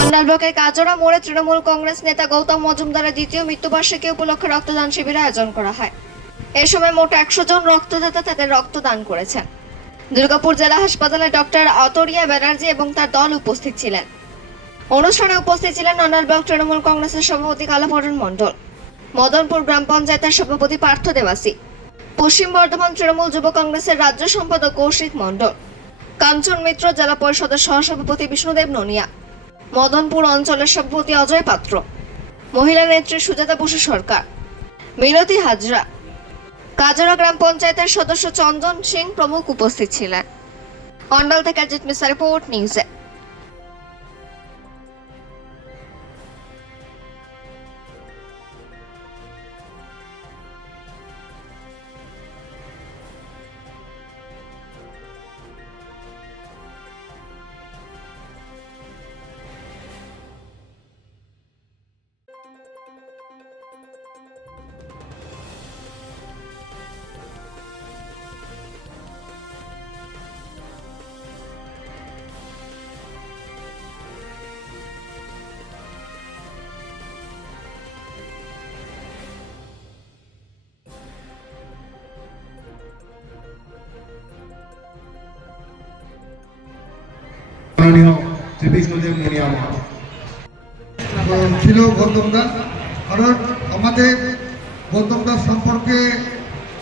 অন্যাল ব্লকের কাজরা মোড়ে তৃণমূল কংগ্রেস নেতা গৌতম মজুমদারের দ্বিতীয় মৃত্যুবার্ষিকী উপলক্ষে রক্তদান শিবিরের আয়োজন করা হয়। এ সময় মোট একশো জন রক্তদাতা তাদের রক্তদান করেছেন। দুর্গাপুর জেলা হাসপাতালে ডক্টর অতরিয়া ব্যানার্জি এবং তার দল উপস্থিত ছিলেন। অনুষ্ঠানে উপস্থিত ছিলেন অন্যাল ব্লক তৃণমূল কংগ্রেসের সভাপতি কালাভরণ মণ্ডল, মদনপুর গ্রাম পঞ্চায়েতের সভাপতি পার্থ দেবাসী পশ্চিম বর্ধমান তৃণমূল যুব কংগ্রেসের রাজ্য সম্পাদক কৌশিক মণ্ডল কাঞ্চন মিত্র জেলা পরিষদের সহসভাপতি বিষ্ণুদেব ননিয়া, মদনপুর অঞ্চলের সভাপতি অজয় পাত্র, মহিলা নেত্রী সুজাতা বসু সরকার মিলতি হাজরা, কাজরা গ্রাম পঞ্চায়েতের সদস্য চন্দন সিং প্রমুখ উপস্থিত ছিলেন। অন্ডাল থেকে জিত মিসার রিপোর্ট, নিউজে মাননীয় শ্রী বিষ্ণুদেব ছিল গৌতম দাস কারণ আমাদের গৌতম দাস সম্পর্কে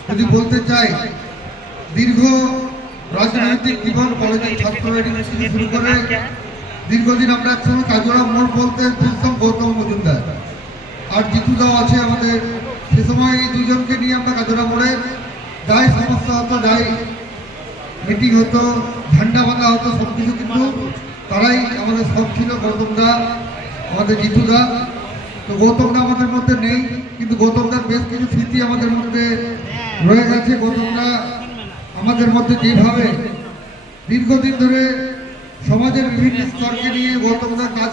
যদি বলতে চাই, দীর্ঘ রাজনৈতিক জীবন কলেজের ছাত্র শুরু করে দীর্ঘদিন আমরা একসঙ্গে কাজরা মোড় বলতে বুঝতাম গৌতম মজুমদার। আর জিতুদাও আছে আমাদের। সে সময় এই দুজনকে নিয়ে আমরা কাজরা মোড়ে যাই সমস্যা হতো, যাই মিটিং হতো, ঝান্ডা বাঁধা হতো সব কিছু কিন্তু তারাই আমাদের সব ছিল গৌতম দা আমাদের জিতুদা। তো গৌতম দা আমাদের মধ্যে নেই, কিন্তু গৌতম দার বেশ কিছু স্মৃতি আমাদের মধ্যে রয়ে গেছে। গৌতম দা আমাদের মধ্যে যেভাবে দীর্ঘদিন ধরে সমাজের বিভিন্ন স্তরকে নিয়ে গৌতম দা কাজ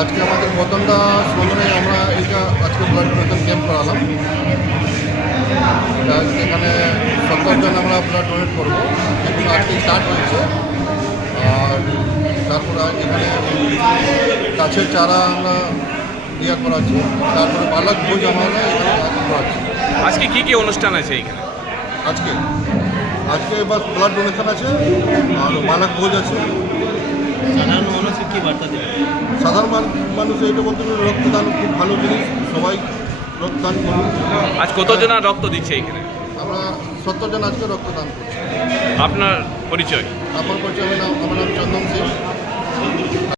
আজকে আমাদের মতনদা স্মরণে আমরা এইটা আজকে ব্লাড ডোনেশন ক্যাম্প করালাম। এখানে সত্তর জন আমরা ব্লাড ডোনেট করব। এখন আজকে স্টার্ট হয়েছে। আর তারপর এখানে গাছের চারা আমরা ইয়া করাচ্ছি। তারপরে বালক ভোজ আমরা এখানে করাচ্ছি। আজকে কি কি অনুষ্ঠান আছে এখানে? আজকে? আজকে এবার ব্লাড ডোনেশন আছে আর বালক ভোজ আছে। সাধারণ মানুষকে কি বার্তা দেবে? সাধারণ মানুষ এটা বলতে পারে রক্তদান খুব ভালো জিনিস সবাই রক্তদান করুন। আজ কতজন রক্ত দিচ্ছে এখানে? আমরা সত্তর জন আজকে রক্তদান করছি। আপনার পরিচয়? আমার পরিচয় নাম আমার নাম চন্দন সিং।